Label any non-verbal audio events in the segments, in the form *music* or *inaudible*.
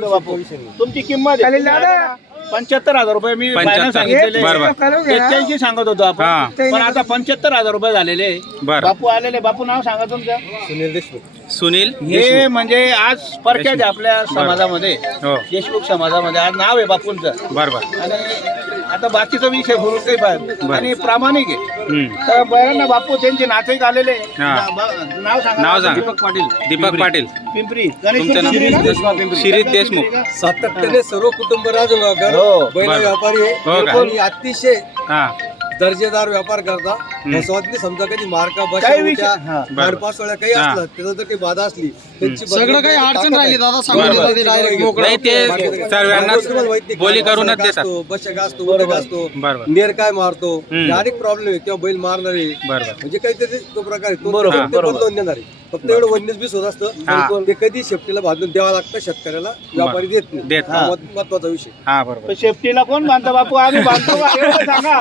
बापू. तुमची किंमत पंच्याहत्तर हजार रुपये मी पंच्याहत्तर. बाहेर सांगितलेले बरं, एक्क्याऐंशी सांगत होतो हा. आपण पण आता पंच्याहत्तर हजार रुपये झालेले बरं. बापू आलेले. बापू नाव सांगा तुमचं. सुनील देशमुख. सुनील हे म्हणजे आज परक्याच आहे आपल्या समाजामध्ये हो. देशमुख समाजामध्ये आज नाव आहे बापूंचं. बर बर. आणि आता बाकीचा विषय बोलून काही पाहिजे आणि प्रामाणिक आहे हम्म. तर बैलांना बापू त्यांचे नातेक आलेले हा. नाव सांगा नाव सांगा. दीपक पाटील दीपक पाटील पिंपरी तुमचं नाव? देशमुख, पिंपरी. शिरीष देशमुख सातत्याने सर्व कुटुंब राजनगर हो. बैल बरं. व्यापारी हो आहे का? आणि अतिशय हा दर्जेदार व्यापार करता हम्म. फसवतली समजा कधी मार्का बशा काही विषय- हा. बरं. पाच वेळा काही हा. असलं त्याचं जर काही बाधा असली त्यांची सगळं काही अडचण राहिली दादा सांगून बरं, देतात ते direct मोकळं. नाही ते बोली करूनच देतात बशा गाजतो उड्या गाजतो बर बर नेर काय मारतो हम्म. अनेक प्रॉब्लेम आहे किंवा बैल मारणार आहे बर बर म्हणजे काहीतरी तो प्रकार आहे. तो बरोबर, ते बरोबर. बदलून देणार आहे फक्त एवढं वन्यस बीस होत असतं. ते कधी शेपटीला बांधून द्यावं लागतं शेतकऱ्याला. व्यापारी देत नाही. देत हा महत्त्वाचा विषय. हा बरोबर. तर सेफ्टीला कोण बांधतो बापू? आम्ही बांधतो. *laughs* का? एवढं सांगा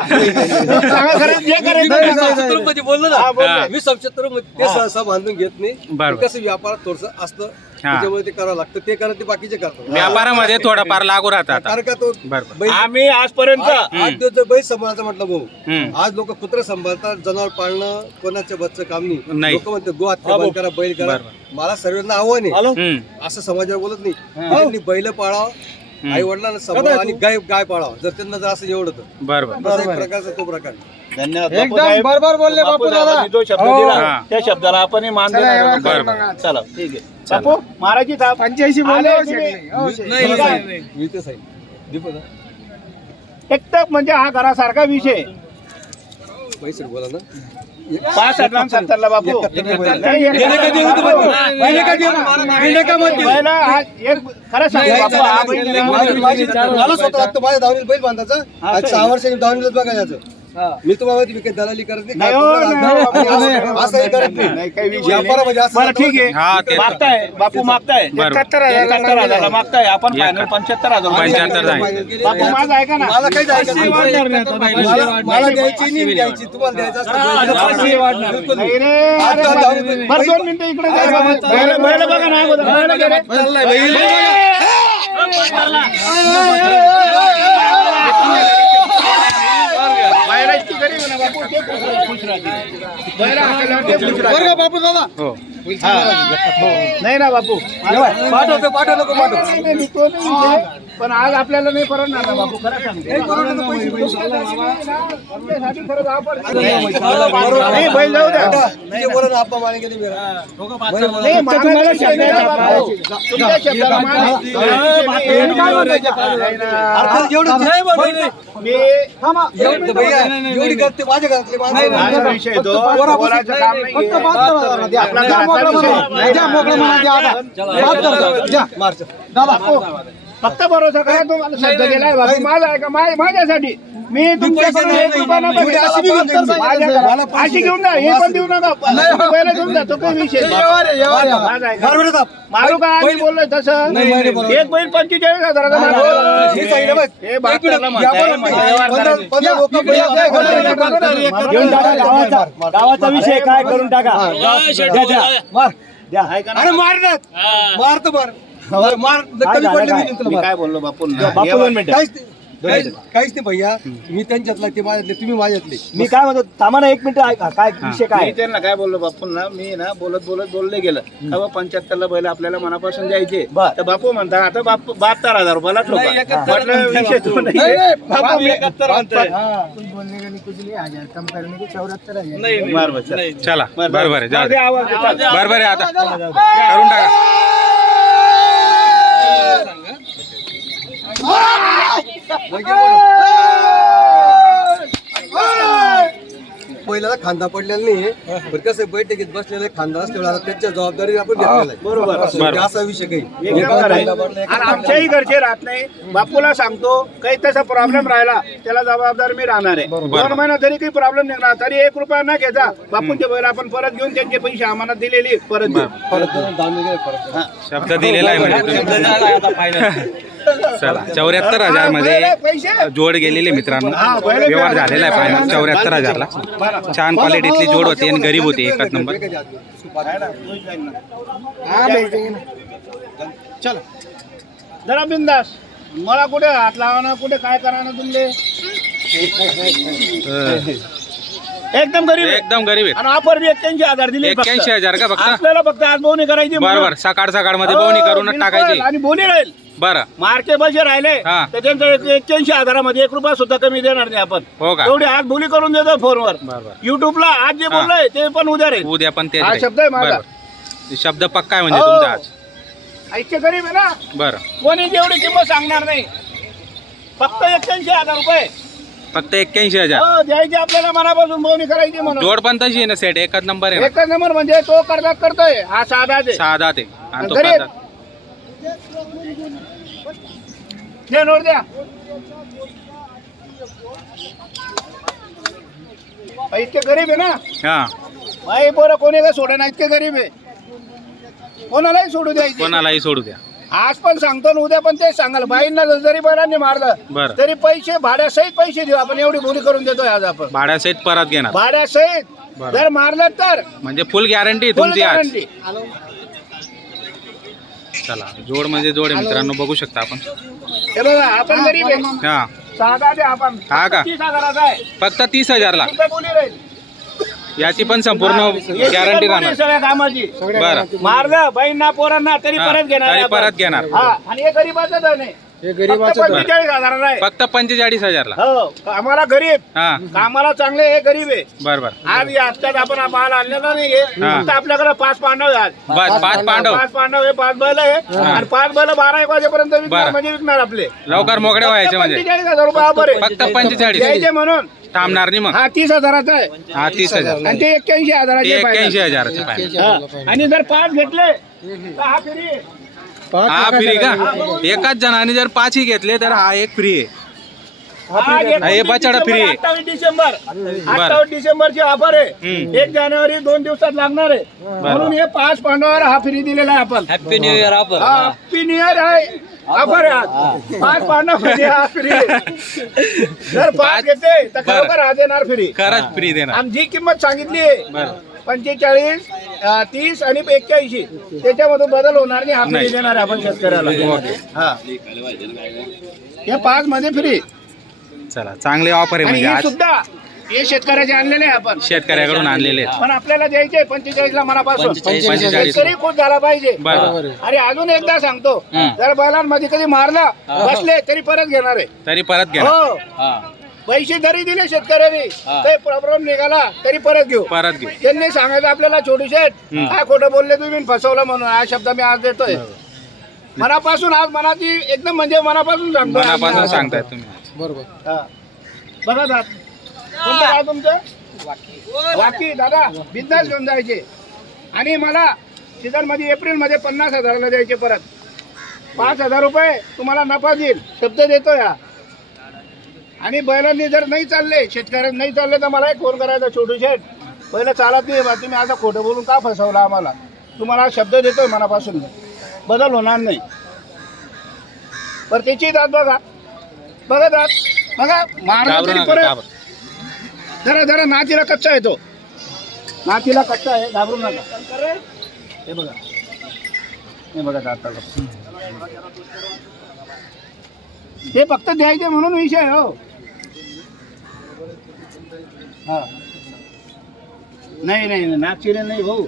सांगा खरं जे करायचं ते सांगा. मध्ये बोललो ना. बोलतोय. मी समशेत्र ते सहसा बांधून घेत नाही. कसं व्यापारात थोडस असतं. त्याच्यामुळे ते करावं लागतं. ते करत ते बाकीचे करतात. व्यापारामध्ये थोडाफार लागू राहतात कारण आता का तो बैल आम्ही आजपर्यंत आज आज जो- जो बैल सांभाळायचा म्हटलं भाऊ हम्म. आज लोक कुत्रे सांभाळतात जनावर पाळणं कोणाच्या बच्चं काम नाही. नाही. लोक म्हणतात गो हत्या बंद करा बैल करा. मला सर्वांना आव्हान आहे. हम्म. असं समाजावर बोलत नाही. त्यांनी बैल पाळावं आई वडिलांना सांभाळा आणि गाय गाय पाळावं जर त्यांना जर असं एवढं तर बर बर तसा एक प्रकारचा तो प्रकार आहे. धन्यवाद एकदम साहेब. बरोबर बोलले बापू दादा. जो शब्द हो. दिला. त्या शब्दाला आपण मान चला, देणार एवढं आहोत. बरं, बघा. बरं. चला ठीक आहे बापू मारायची थाप पंच्याऐंशी बोलले आले हो तुम्ही. हो. नाही. नाही, मी दीपक हा? एकटक म्हणजे हा घरासारखा विषय पैसे बोला ना पाच अठरा बापू हा खरं सांगू बापू हा स्वतः वाटतं माझ्या धावणीला बैल बांधायचा आज सहा वर्षांनी धावणीलाच बघायचं मी तुम्हाला काही दलाली करत नाही हो, असं- नाही. असंही करत नाही, नाही काही विषय व्यापारामध्ये नाही. असं बरं जातं ठीक हा, आहे मागताय बापू मागताय. एकाहत्तर हजारला मागताय आपण एका- फायनल पंच्याहत्तर हजार पंच्याहत्तर. सांगितलं. बापू माझं ऐका ना मला काही नाही. मला- मला द्यायची नाही द्यायची तुम्हाला द्यायचं असतं तर पाचशे वाढणार बिलकुल नाही नाही. रे, अरे आता बा- जाऊ दे. बरं दोन मिनिटं इकडे जा बाबा. बैल- बैल बघा ना अगोदर. बैल गरीब आहे ना बापू, ते खुश राहतील. बैल हाकलल्यावर ते खुश राहतील. बरं का बापू दादा? हो. नाही ना बापू. पाठवतो पाठव नको पाठव नाही, नाही, मी तो नाही म्हणते. पण आज आपल्याला नाही परवडणार ना बापू खरं. नाही बैल जाऊ द्या. नाही माझ्या घरातले माझा विषय तो. बोलायचं काम नाही. मोकळं. म्हणा. द्या मोकळं म्हणा, द्या आता. द्या. दादा फक्त भरोसा करा तुम्हाला शब्द दिलाय माझा आहे का मा- माझ्यासाठी. मी तुमच्याकडून एक रुपया न एवढी अशी बी घेऊन. अशी जा हे पण देऊ नका घेऊन जा तो काही विषय नाही. माझा आहे का? मार का आम्ही बोललोय तसं. नाही, नाही, बरोबर. एक बैल पंचेचाळीस हजाराचा. हे सांगितलं बघ. हे म्हणताय, पंधरा- पंधरा लोकं घेऊन टाका गावाचा. गावाचा विषय काय करून टाका? मार ऐका ना. अरे मार मार तर मार. मार मार. कमी पडले मी तुला मी मार. काय बोललो बापू काहीच नाही. काहीच काहीच नाही भैया. मी त्यांच्यातला ते माझ्यातले तुम्ही माझ्यातले. मी काय म्हणतो थांबा ना एक मिनिट ऐका काय विषय काय मी त्यांना काय बोललो बापूंना मी ना बोलत बोलत बोलले गेलं. तेव्हा पंच्याहत्तर ला बैल आपल्याला मनापासून द्यायचे? बर. तर बापू म्हणता आता बाप बहात्तर हजार रुपयाला का के चल. चला. बरं, बरं बरं जाऊ दे. दे आवाज दे, चल. बरं बरं आता करून टाका. पहिल्याला खांदा पडलेला नाही. पण कसं बैठकीत बसलेले खांदा आता त्यांच्या जबाबदारी आपण घेतलेला आहे. बरोबर. असं विषय काही. आमच्याही घरचे राहत नाही. बापूला सांगतो काही तसा प्रॉब्लेम राहिला त्याला जबाबदार मी राहणार आहे. दोन महिना तरी काही प्रॉब्लेम निघणार तरी एक रुपया न घेता बापूंचे बैल आपण परत घेऊन त्यांचे पैसे आम्हाला दिलेले परत देऊ. परत शब्द दिलेला आहे म्हणजे चला चौऱ्याहत्तर हजारमध्ये जोड गेलेले मित्रांनो. हा, व्यवहार झालेला आहे फायनल. चौऱ्याहत्तर हजारला. छान क्वालिटीतली जोड होती आणि गरीब होती एकच नंबर हाँ ना जरा बिंदास. मला कुठे हात लावा कुठे काय करा ना तुमले एकदम गरीब. एकदम गरीब आहेत आणि ऑफर बी एक्क्याऐंशी हजार दिली. एक्क्याऐंशी हजार का फक्त? आपल्याला फक्त आज बोनी करायची. बरोबर सकाळ सकाळमध्ये हो, बोवणी करूनच बिलकुल. टाकायची. आणि बोनी राहील. बरं. मार्के पैसे राहिले हा. तर त्यांचं एक्क्याऐंशी हजारामध्ये एक रुपया सुद्धा कमी देणार नाही आपण. हो का? एवढी आज बोली करून देतो फोनवर. बरोबर युट्यूबला आज जे. बोललोय ते पण उद्या राहील. उद्या पण हा राहील. शब्द आहे माझा. शब्द पक्का आहे म्हणजे हो. तुमचा आज? ऐक्य गरीब आहे ना? बरं. कोणी जेवढी किंमत सांगणार नाही. फक्त एक्क्याऐंशी हजार रुपये. फक्त एक्क्याऐंशी हजार? हो द्यायची आपल्याला मनापासून बोवणी करायची म्हणून. जोड पण तशी आहे ना सेट एकच नंबर आहे ना? एकच नंबर म्हणजे तो करतात करतोय. हा साधा सहा ते. आणि तो गरीब. करतात. दे नोट द्या. इतके गरीब आहे ना? हा. बाई पोरं कोणी का सोडे ना? इतके गरीब आहे. कोणालाही सोडू द्यायचे कोणालाही सोडू द्या. आज पण सांगतो ना उद्या पण तेच सांगाल. बाईंना जरी बैलांनी मारलं बरं. तरी पैसे भाड्यासहित पैसे देऊ. आपण एवढी बोली करून देतोय आज आपण. भाड्यासहित परत घेणार. भाड्यासहित. बरं. जर मारलं तर म्हणजे फुल गॅरंटी full तुमची आज. guarantee. चला जोड म्हणजे जोड आहे मित्रांनो बघू शकता आपण. हे बघा आपण गरीब आहे. हा. आपण. हा का? तीस हजाराचा आहे. फक्त तीस हजारला. रुपये बोली राहील याची पण संपूर्ण गॅरंटी बोली राहणार सगळ्या कामाची. बरं. मारलं बाईंना पोरांना तरी हा, परत घेणार तरी आहे आपण. परत घेणार. हा आणि हे गरीबाचं धन आहे. हे फक्त गरीबाचं पंचेचाळीस हजाराला आहे फक्त पंचेचाळीस हजारला. हो आम्हाला गरीब. हा. कामाला चांगले हे गरीब आहे. बर बर. आज या हप्त्यात आपण हा माल आणलेला नाहीये हा. फक्त आपल्याकडे पाच पांडव आहे आज बस पाच पांडव. पाच पांडव आहे पाच बैल आहे. हा. आणि पाच बैल बारा एक वाजेपर्यंत विकणार बरं. म्हणजे विकणार आपले. लवकर मोकळे व्हायचे म्हणजे. पंचेचाळीस हजार रुपये आहे फक्त पंचेचाळीस. द्यायचे म्हणून. थांबणार नाही मग. हा तीस हजाराचा आहे. हा तीस हजार. आणि ते एक्क्याऐंशी ते हजाराचे एक्क्याऐंशी. हजाराचे हा. आणि जर पाच घेतले तर हा फ्री. आहे. हा फ्री का? एकाच जणाने जर पाचही घेतले तर हा एक फ्री आहे. हा, हे आहे. अठ्ठावीस डिसेंबर. अठ्ठावीस डिसेंबरची ऑफर आहे. हम्म. एक जानेवारी दोन दिवसात लागणार आहे. म्हणून हे पाच पांडवावर हा फ्री दिलेला आहे आपण. हॅपी न्यू इयर आपण हॅपी न्यू इयर आहे. ऑफर आहे आज. पाच पांडव *laughs* म्हणजे हा फ्री जर पाच पाच- घेते तर बरं. खरोखर हा देणार फ्री. खरंच फ्री देणार. आमची किंमत सांगितली आहे. पंचेचाळीस तीस आणि एक्क्याऐंशी. त्याच्यामधून बदल होणार नाही हा नाही. देणार आपण शेतकऱ्याला. हा. हे पाच मध्ये फ्री चला चांगले ऑफर आहे आणि म्हणजे हे आज. सुद्धा हे शेतकऱ्याचे आणलेले आहे आपण. शेतकऱ्याकडून आणलेले आहेत. पण आपल्याला द्यायचे पंचेचाळीस ला मनापासून. शेतकरी खुश झाला पाहिजे. बरं अरे अजून एकदा सांगतो. जर बैलांमध्ये कधी मारला बसले तरी परत घेणार आहे. तरी परत घ्या हो. पैसे जरी दिले शेतकऱ्यांनी काही प्रॉब्लेम निघाला तरी परत घेऊ. परत घेऊ. त्यांनी सांगायचं आपल्याला छोटू शेठ. काय खोटं बोलले तुम्ही फसवलं म्हणून हा शब्द मी आज देतोय. मनापासून आज मनाची एकदम म्हणजे मनापासून सांगतो मनापासून सांगताय तुम्ही. बरोबर. हा. बघा दादा कोणतं गाव तुमचं? वाकी. दादा बिंदास घेऊन जायचे. आणि मला सीझनमध्ये एप्रिलमध्ये पन्नास हजाराला द्यायचे परत. पाच हजार रुपये तुम्हाला नफा देईल. शब्द देतो या आणि बैलांनी जर नाही चालले शेतकऱ्यांनी नाही चालले तर मला एक फोन करायचा छोटू शेठ. पहिलं चालत नाही बा तुम्ही आता खोटं बोलून का फसवला आम्हाला? तुम्हाला शब्द देतोय मनापासून. बदल होणार नाही. पर त्याची दात बघा. बघा दात बघा नका परत. जरा जरा नातीला कच्चा येतो नातीला कच्चा आहे घाबरू नका. हे बघा. हे बघा दाताला हे फक्त द्यायचे म्हणून विषय हो. हा. नाही नाही नाही, नाक चिरे नाही भाऊ.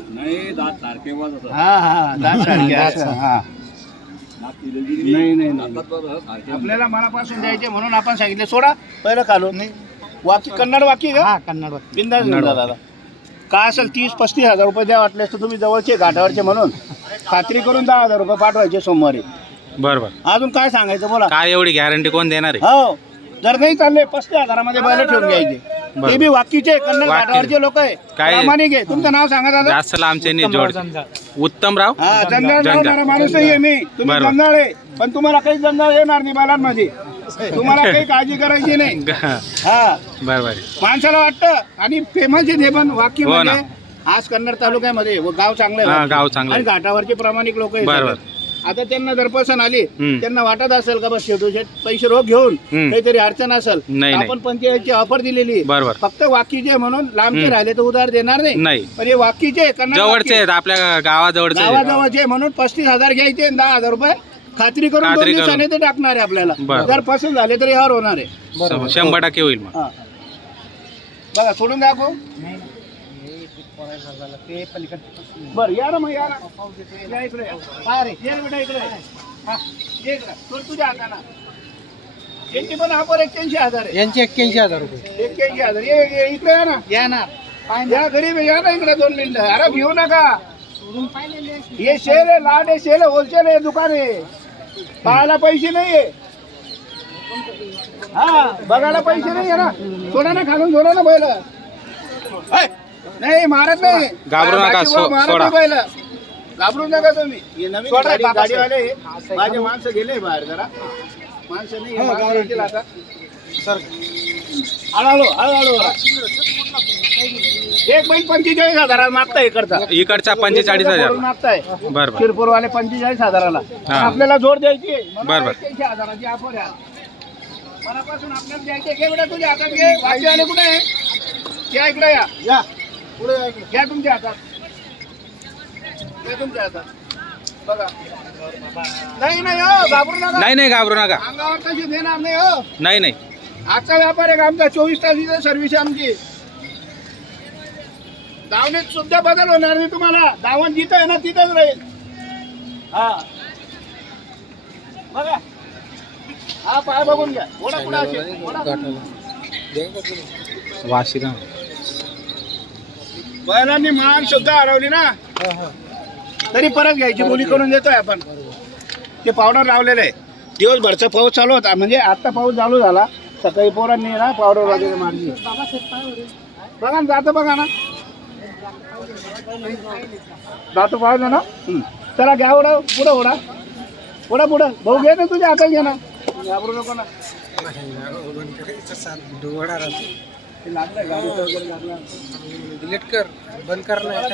हा हा दात सारखे *laughs* असं, हा. नाही. नाही नाही आपल्याला मनापासून द्यायचे म्हणून आपण सांगितले. सोडा पहिलं नाही. वाकी कन्नड वाकी का? कन्नड बिंदास घेऊन जा दादा. काय असेल तीस पस्तीस हजार रुपये द्या वाटलेस तर तुम्ही जवळचे घाटावरचे म्हणून. खात्री करून दहा हजार रुपये पाठवायचे सोमवारी. बरं बरं. अजून काय सांगायचं बोला. काय एवढी गॅरंटी कोण देणार आहे? हो. जर नाही चालले पस्तीस हजारामध्ये बैल ठेवून घ्यायचे. ते बी वाकीचे कन्नड. घाटावरचे लोक आहे. काय? प्रामाणिक आहे. तुमचं नाव सांगा दादा. जास्त लांबचे नाही जोड. उत्तमराव? हा जंजाळ जंजाळ. लावणारा माणूस नाहीये मी. तुम्ही बरोबर. जंजाळ आहे. पण तुम्हाला काही जंजाळ येणार नाही बैलांमध्ये. तुम्हाला *laughs* काही काळजी करायची नाही. *laughs* हा. बरं बरं माणसाला वाटतं आणि फेमस आहे ते पण वाक्य हो ना. म्हणजे आज कन्नड तालुक्यामध्ये. व गाव चांगलं आहे हा. गाव चांगलं आणि. घाटावरचे प्रामाणिक लोक बरोबर. आता त्यांना जर पसंत आली हम्म. त्यांना वाटत असेल का बस शेवटी पैसे रोख घेऊन हम्म. काहीतरी अडचण असेल नाही, तर नाही. आपण पंचायतची ऑफर दिलेली. बरोबर फक्त वाकीचे म्हणून लांबचे हम्म. राहिले तर उधार देणार नाही नाही पण हे वाकीचे जवळचे वाकी. आहेत आपल्या गावाजवळचे आहेत. गावाजवळचे म्हणून पस्तीस हजार घ्यायचे आणि दहा हजार रुपये खात्री करून दोन खात्री करून. दिवसाने ते टाकणार आहे आपल्याला बरं. जर पसंत झाले तर यावर होणार आहे शंभर टक्के होईल मग हा. बघा सोडून दाखव ते पलीकडे बर या ना मग या ना. या इकडे. या. हा रे, ये बेटा इकडे. हा, ये इकडे. सोड तुझ्या हाताना यांची पण आपण एक्क्याऐंशी हजार आहे. यांचे एक्क्याऐंशी हजार रुपये. एक्क्याऐंशी हजार. ये ये, इकडे या ना. या ना. या गरीब आहे, या ना इकडे दोन मिनिटं. अरे घेऊ नका. हे शेल आहे लाट आहे शेल आहे होलसेल आहे दुकान आहे. पाहायला पैसे नाहीये. हा बघायला पैसे नाही आहे ना. सोडा ना खालून सोडा ना बैल नाही मारत नाही. घाबरू नका, बाकी सो- मारत सोडा. नाही घाबरू नका तुम्ही. हे नवीन गाडी गाडीवाले आहे. माझे माणसं गेले बाहेर जरा. माणसं नाही आहे, माणसं येतील आता. हळूहळू हळूहळू. एक बैल पंचेचाळीस हजाराला मागताय इकडचा. इकडचा पंचेचाळीस हजार. मागताय. बरं बरं. शिरपूरवाले पंचेचाळीस हजाराला. हा. आपल्याला जोड द्यायची आहे. म्हणून बरं, बरं. 81 हजाराची ऑफर आहे. मनापासून आपल्याला द्यायचे घे बेटा तुझ्या हातात घे. वाचीवाले कुठे आहे? या इकडे या. या. पुढे. घ्या तुमच्या हातात. घ्या तुमच्या हातात. बघा. नाही नाही हो घाबरू नका. नाही नाही घाबरू नका. अंगावर तशी देणार नाही हो. नाही नाही. आजचा व्यापार आहे का आमचा? चोवीस तासाची सर्व्हिस आहे आमची. दावणीत सुद्धा बदल होणार नाही तुम्हाला. दावण जिथं आहे ना तिथंच राहील. हा. बघा. हा पाय बघून घ्या. वाशिरा बैलांनी मान सुद्धा हरवली ना. तरी परत घ्यायची बोली करून देतोय आपण. ते पावडर लावलेलं आहे. दिवसभरचा पाऊस चालू होता. म्हणजे आता पाऊस चालू झाला. सकाळी पोरांनी ना पावडर वगैरे मारली. बघा ना जातं बघा ना. जातो पाहिलं ना. चला घ्या उडा पुढं उडा. पुढं पुढं. भाऊ घे ना तुझ्या हातात घे ना. घाबरू नको ना. *laughs* डिलीट कर बंद करणार.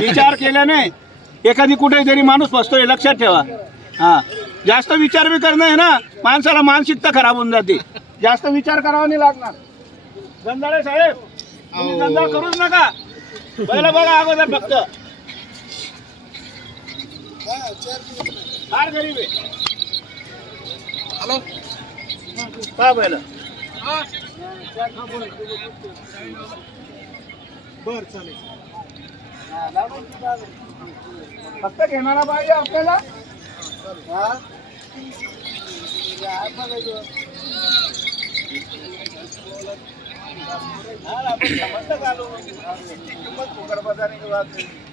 विचार केल्याने एखादी कुठेतरी माणूस फसतोय लक्षात ठेवा. हा. जास्त विचार बी करणं आहे ना माणसाला मानसिकता खराब होऊन जाते. जास्त विचार करावा नाही लागणार. गंधाळे साहेब तुम्ही गंधा करूच नका. पहिलं बघा अगोदर फक्त. फार गरीब आहे. हॅलो? का पहिलं बर चालेल फक्त घेणारा पाहिजे आपल्याला का आलो? किंमत नाही.